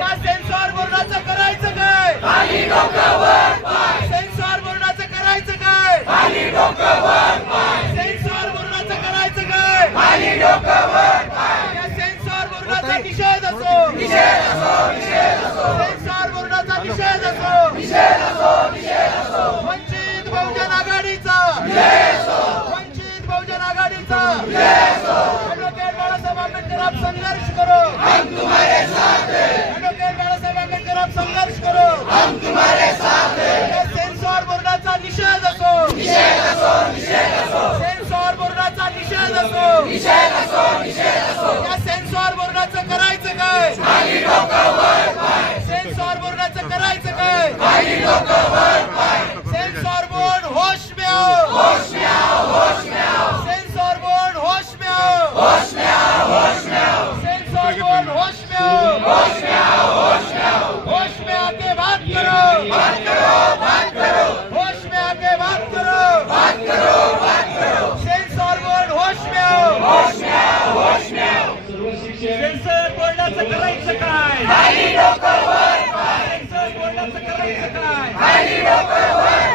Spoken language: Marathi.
या सेन्सॉर बोर्डाचं करायचं काय? सेन्सॉर बोर्डाचं करायचं काय? सेन्सॉर बोर्डाचं करायचं काय? या सेन्सॉर बोर्डाचा निषेध असो सेन्सॉर बोर्डाचा निषेध असो या सेन्सॉर बोर्डाचं करायचं काय? सेन्सर बोर्डाचं करायचं काय? सेन्सर बोर्डाचं करायचं काय?